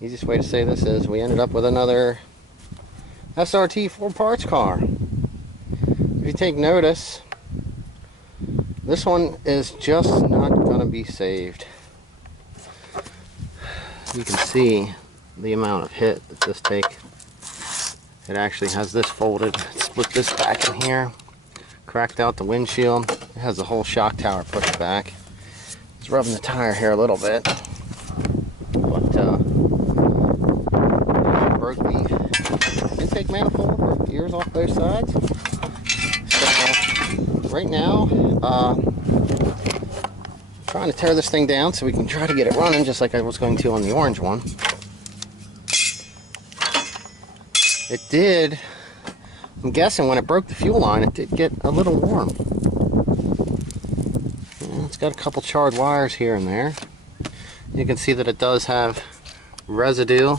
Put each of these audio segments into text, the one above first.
Easiest way to say this is we ended up with another srt4 parts car. If you take notice, this one is just not going to be saved. You can see the amount of hit that this take. It actually has this folded, split this back in here, cracked out the windshield. It has the whole shock tower pushed back. It's rubbing the tire here a little bit, but broke the intake manifold, broke the ears off both sides. So right now, trying to tear this thing down so we can try to get it running just like I was going to on the orange one. It did, I'm guessing when it broke the fuel line, it did get a little warm. It's got a couple charred wires here and there. You can see that it does have residue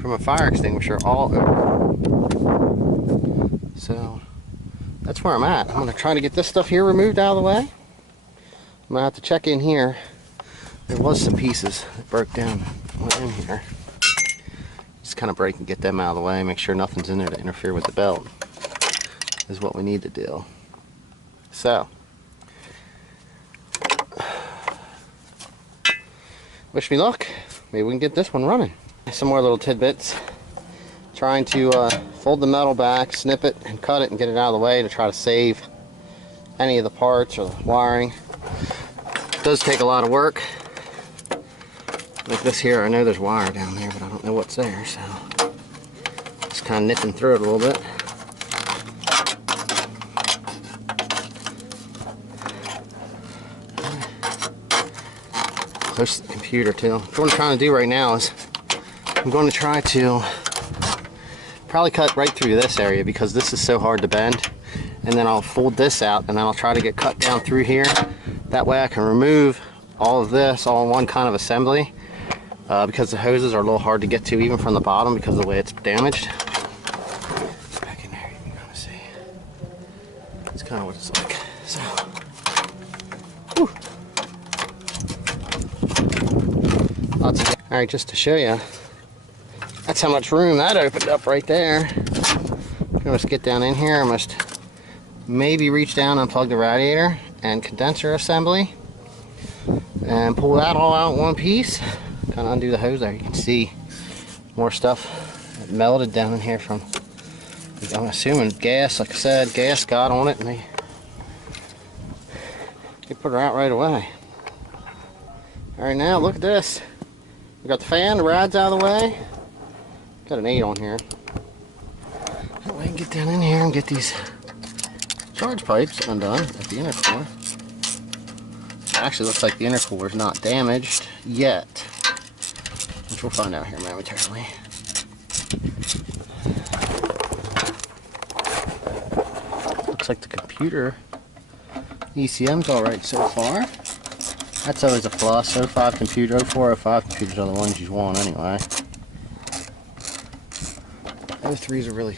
from a fire extinguisher all over. So that's where I'm at. I'm going to try to get this stuff here removed out of the way. I'm going to have to check in here. There was some pieces that broke down in here. Just kind of break and get them out of the way, make sure nothing's in there to interfere with the belt is what we need to do. So wish me luck. Maybe we can get this one running. Some more little tidbits. Trying to fold the metal back, snip it and cut it and get it out of the way to try to save any of the parts or the wiring. It does take a lot of work. Like this here, I know there's wire down there, but I don't know what's there, so just kind of nipping through it a little bit. Close to the computer too. What I'm trying to do right now is I'm going to try to probably cut right through this area because this is so hard to bend, and then I'll fold this out and then I'll try to get cut down through here. That way I can remove all of this all in one kind of assembly. Because the hoses are a little hard to get to even from the bottom because of the way it's damaged. Back in there, you can kind of see. That's kind of what it's like. So, alright, just to show you, that's how much room that opened up right there. You can almost get down in here, almost maybe reach down and unplug the radiator and condenser assembly and pull that all out in one piece. Kind of undo the hose there. You can see more stuff that melted down in here from, I'm assuming, gas. Like I said, gas got on it and they put her out right away. Alright, now look at this. We got the fan, the rad's out of the way. Got an 8 on here. That way I can get down in here and get these charge pipes undone at the intercooler. Actually looks like the intercooler is not damaged yet, which we'll find out here momentarily. Looks like the computer ECM's alright so far. That's always a plus. 05 computer, 04, 05 computers are the ones you want anyway. Those threes are really,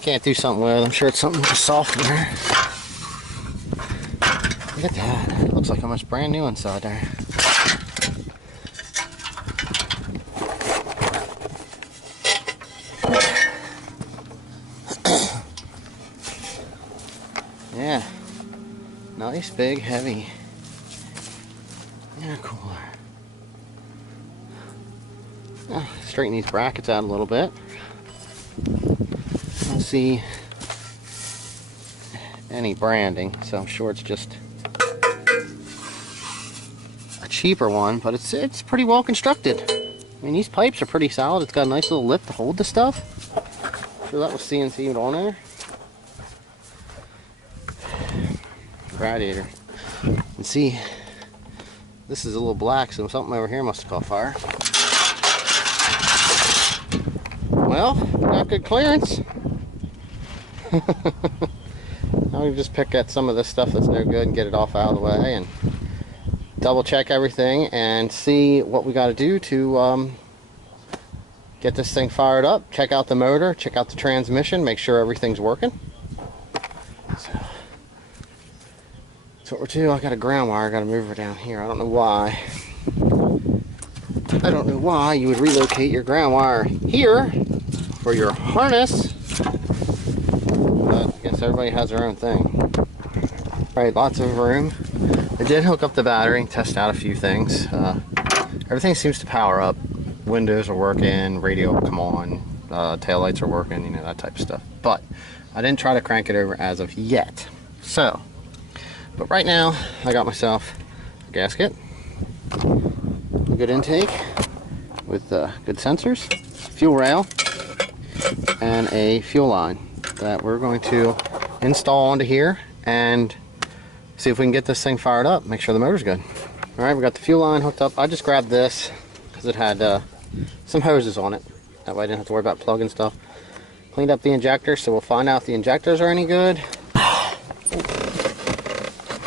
can't do something with. I'm sure it's something with the software. Look at that. It looks like almost brand new inside there. Yeah, nice, big, heavy intercooler. Straighten these brackets out a little bit. I don't see any branding, so I'm sure it's just a cheaper one, but it's pretty well constructed. I mean, these pipes are pretty solid. It's got a nice little lip to hold the stuff. I'm sure that was CNC'd on there. Radiator. And see, this is a little black, so something over here must have caught fire. Well, we got good clearance. Now we just pick at some of this stuff that's no good and get it off out of the way and double check everything and see what we got to do to get this thing fired up. Check out the motor, check out the transmission, make sure everything's working. So, that's what we're doing. I got a ground wire, I got to move her down here. I don't know why. I don't know why you would relocate your ground wire here for your harness, but I guess everybody has their own thing. Alright, lots of room. I did hook up the battery, test out a few things. Everything seems to power up. Windows are working, radio will come on, taillights are working, you know, that type of stuff. But I didn't try to crank it over as of yet. So, but right now I got myself a gasket, a good intake with good sensors, fuel rail, and a fuel line that we're going to install onto here and see if we can get this thing fired up, make sure the motor's good. Alright, we got the fuel line hooked up. I just grabbed this because it had some hoses on it. That way I didn't have to worry about plugging stuff. Cleaned up the injector, so we'll find out if the injectors are any good.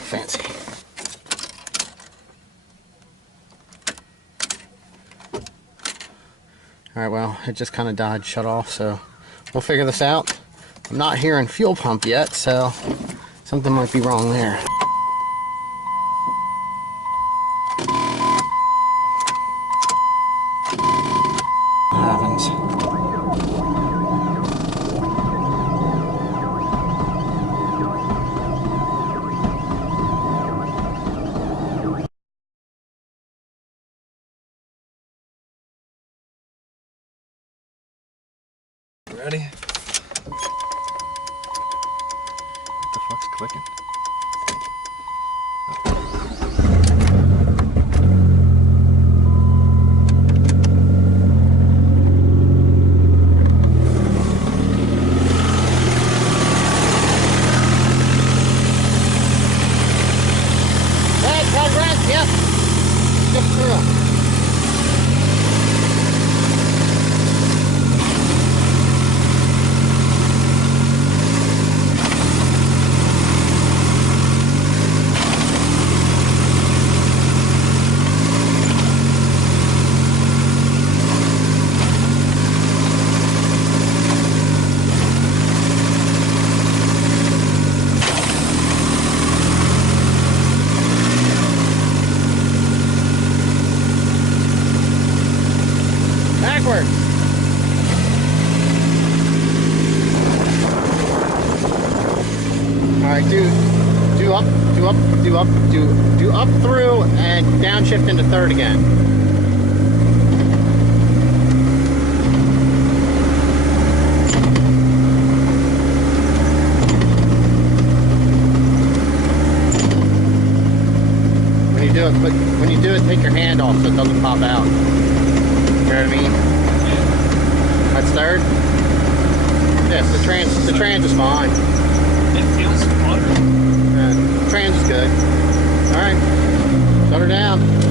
Fancy. Alright, well, it just kind of died, shut off, so we'll figure this out. I'm not hearing fuel pump yet, so something might be wrong there. Ready? What the fuck's clicking? Hey, progress, yep. Just through. Backwards. All right, do up through and downshift into third again. When you do it, take your hand off so it doesn't pop out. You know what I mean? That's third? Yes, the trans is fine. It feels flutter. Yeah, the trans is good. Alright, shut her down.